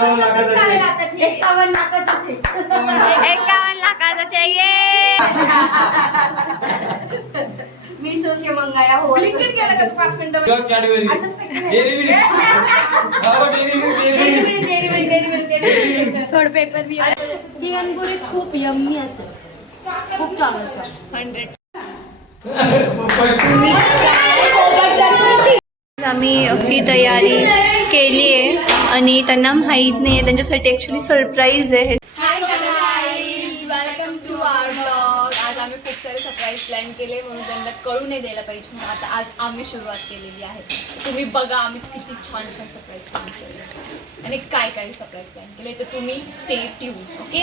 51 लाखाचा चेक ये. मी सोशे मंगाया हो. ब्लिंकिट केलं का तू 5 मिनिटं? थोड पेपर बी. ही गणपुरी खूप यम्मी असते, खूप चांगलं असतं. 100. आम्ही ही तयारी केली आहे आणि त्यांना माहीत नाही आहे, त्यांच्यासाठी ॲक्च्युली सरप्राईज आहे. Welcome to our blog. आज आम्ही खूप सारे सरप्राईज प्लॅन केले म्हणून त्यांना कळू नाही द्यायला पाहिजे म्हणून आता आज आम्ही सुरुवात केलेली आहे. तुम्ही बघा आम्ही किती छान छान सरप्राईज प्लॅन केले आणि काय काय सरप्राईज प्लॅन केले तर तुम्ही स्टे ट्यून. ओके.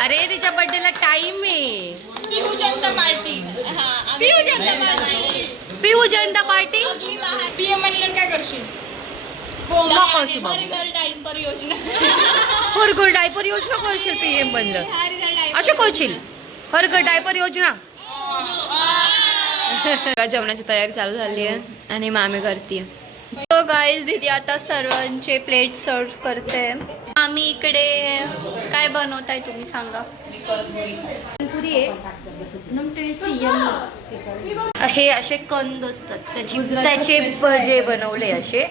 अरे तिच्या बर्थडेला टाइम आहे. पिहू जनता पार्टी. पिहू जनता पार्टी. पीएम म्हणलं काय करशील? डायपर योजना. हरघर डायपर योजना करशील पीएम बनलं असं करशील. हरघर डायपर योजना. जेवणाची तयारी चालू झाली आहे आणि मामी करते. तो गाईज दीदी आता सर्वांचे प्लेट सर्व करते. आम्ही इकडे काय बनवताय तुम्ही सांगा. पुरी आहे एकदम टेस्टी यम्मी. हे असे कंद असतात त्याचे भजे बनवले असे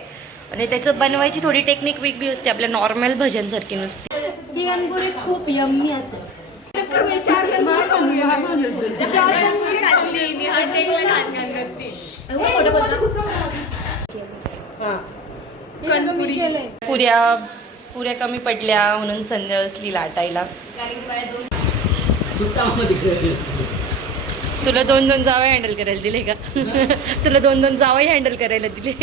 आणि त्याचं बनवायची थोडी टेक्निक वेगळी असते, आपल्या नॉर्मल भज्यांसारखी नसते. ही गणपुरी खूप यम्मी असते. पुऱ्या कमी पडल्या म्हणून संध्या असली लाटायला. तुला 2-2 जावई हँडल करायला दिले का? तुला 2-2 जावई हँडल करायला दिले.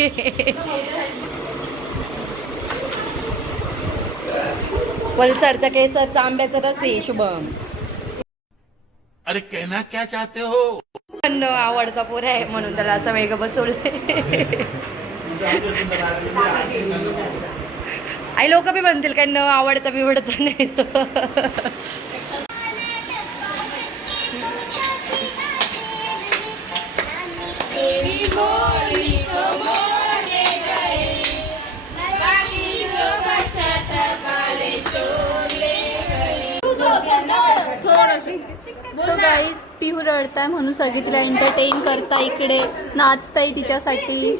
वलसाडचा केसरचा आंब्याचा रस आहे शुभम. अरे कहना क्या चाहते हो? पण आवडता पोर आहे म्हणून त्याला असं वेगळं बसवलंय. आई लोक बी म्हणतील काय न आवडता बिवडता नाही. सो गाईज पिहू रडताय म्हणून सगळी तिला एंटरटेन करता इकडे नाचताय तिच्यासाठी.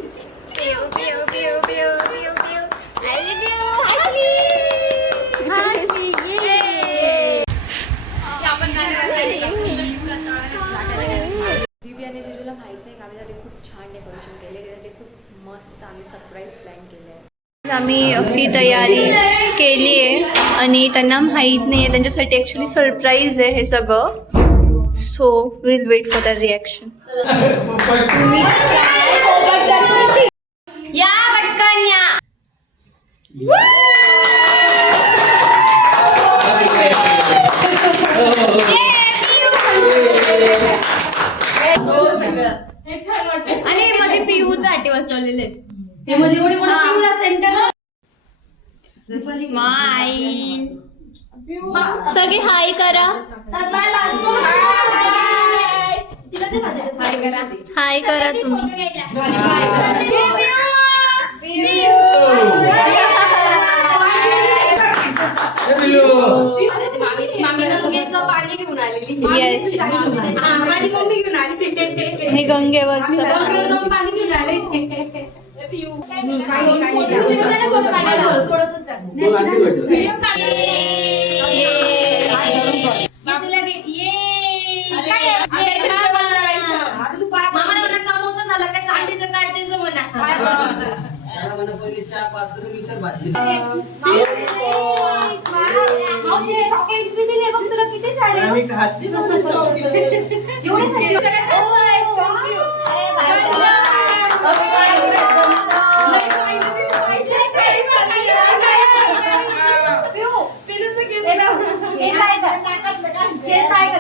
दीदी आणि जिजूला माहित नाही का आम्ही खूप छान डेकोरेशन केले, त्यासाठी खूप मस्त आम्ही सरप्राईज प्लॅन केले. आम्ही ही तयारी केली आहे आणि त्यांना माहीत नाही आहे, त्यांच्यासाठी ॲक्च्युली सरप्राईज आहे हे सगळं. So will wait for the reaction. या पटकन या. आणि मध्ये पिहूचा आटी बसवलेले. स्माइल. सगळे हाय करा. हाय करा तुम्ही. येस मी गंगेवरचं पाणी घेऊन आले. चॉकलेट्स बी दिले बघ तुला किती सारे.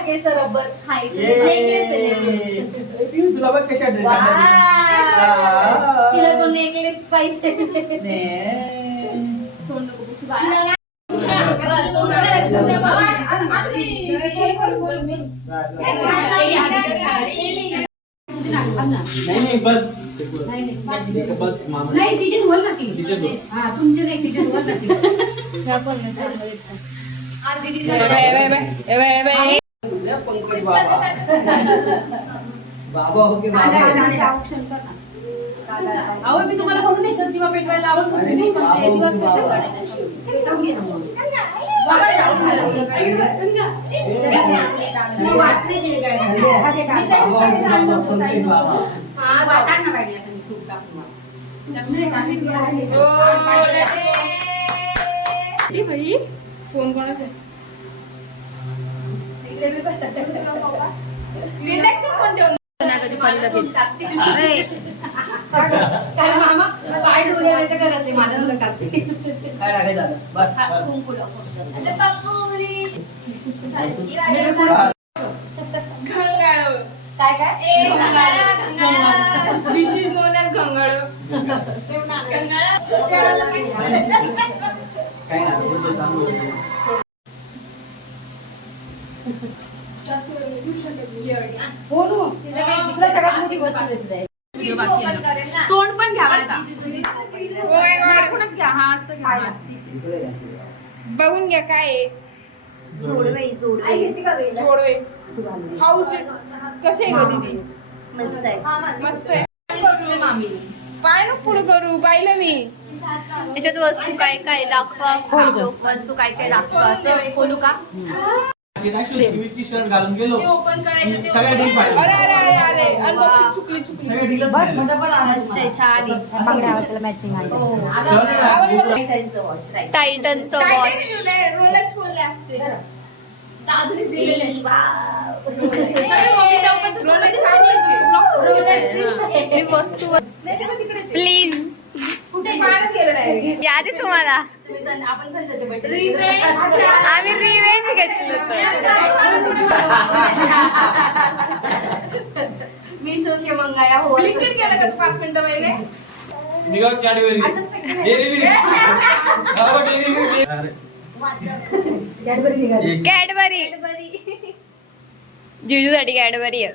केस रबर तुला बघ कशा तिला तो नेकलेस पाहिजे. नाही बस नाही तिचे बोल ना ती हा तुमचे नाही तिचे बोल ना ती बाबा ओके अहो मी तुम्हाला म्हणून यायचं दिवा पेटवायला आवडत होते मी पण ते दिवस पेटवून घे ना फोन कोणाचा दिस इज नोन एज घंगाळ तोंड पण घ्यावा घ्या हा असं घ्या बघून घ्या काय आहे. जोडवे हाऊस कसे आहे ग दीदी मस्त आहे पाय नको पुढे करू पाहिलं मी याच्यात वस्तू काय काय दाखवा वस्तू काय काय दाखवा असं खोलू का टी शर्ट घालून गेलो ओपन करायचं सगळ्या डील पाहिजे अरे अरे अरे अरे अनबॉक्सिंग चुकली चुकली सगळ्या डीलच मस्त आहे छान टायटनचं वॉच रोलेक्स बोलले असते मी वस्तू प्लीज यादी तुम्हाला आम्ही रिवेंज घेतलं मी सोशे मंगाया हो ब्लिंकिट केलं का तू 5 मिनिटं पहिले निघा कॅडबरी कॅडबरी जिजूसाठी कॅडबरी आहे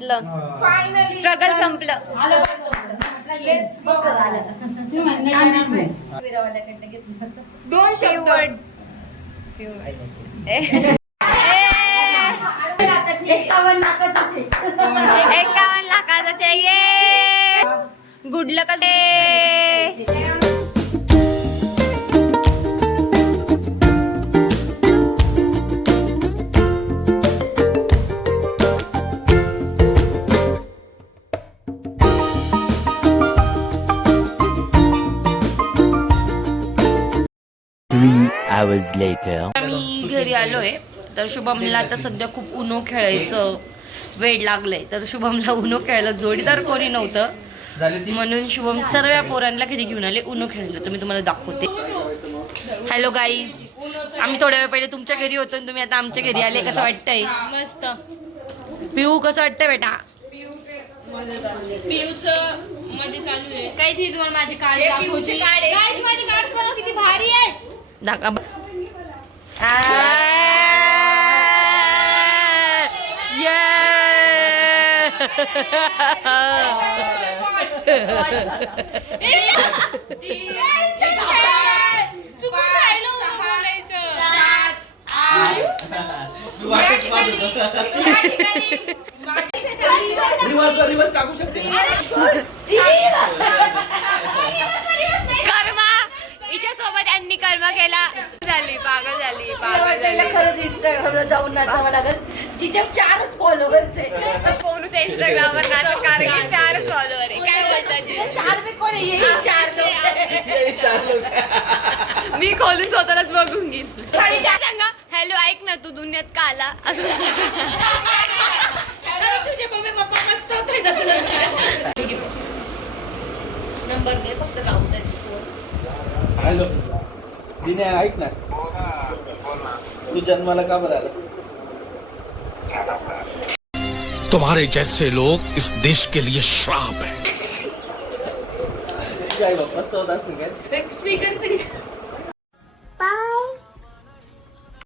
फायनली स्ट्रगल संपलं लेट्स गो दोन शब्द एकावन्न लाखाचा चाहिए गुड लक hours later. आम्ही घरी आलोय तर शुभमला आता सध्या खूप उनो खेळायचं वेड लागलंय तर शुभमला उनो खेळायला जोडीदार कोणी नव्हतं म्हणून शुभम सर्व पोरांना घरी घेऊन आले उनो खेळायला तर मी तुम्हाला दाखवते हॅलो गाईज आम्ही थोड्या वेळ पहिले तुमच्या घरी होतो आणि तुम्ही आता आमच्या घरी आले कसं वाटतंय मस्त पिऊ कसं वाटतंय बेटा पियूचं मध्ये चालू आहे काहीच नाही तुम्हाला माझे कार्ड माझे कार्ड बघा किती भारी आहे दाखवा रिवर्स टाकू शकते कर्मा हिच्या सोबत यांनी कर्म केला झाली पागल झाली खरंच इंस्टाग्रामला जाऊन नाचावं लागेल तिच्या 4च फॉलोअर्स आहे फोनच इंस्टाग्रामवर नाच कारण 4च फॉलोअर आहे काय बोलतात 4 पे कोण आहे 4 लोक मी खोलून स्वतःलाच बघून घेईल सांगा हॅलो ऐक ना तू दुनियात का आला तुझे मम्मी पप्पा मस्त होते ना तुला नंबर दे फक्त लावतात फोन हॅलो दिने ऐक ना तू जन्माला का बरं आला तुम्हारे जैसे लोग इस देश के लिए श्राप है. आई बाप मस्त होत असतील काय स्पीकर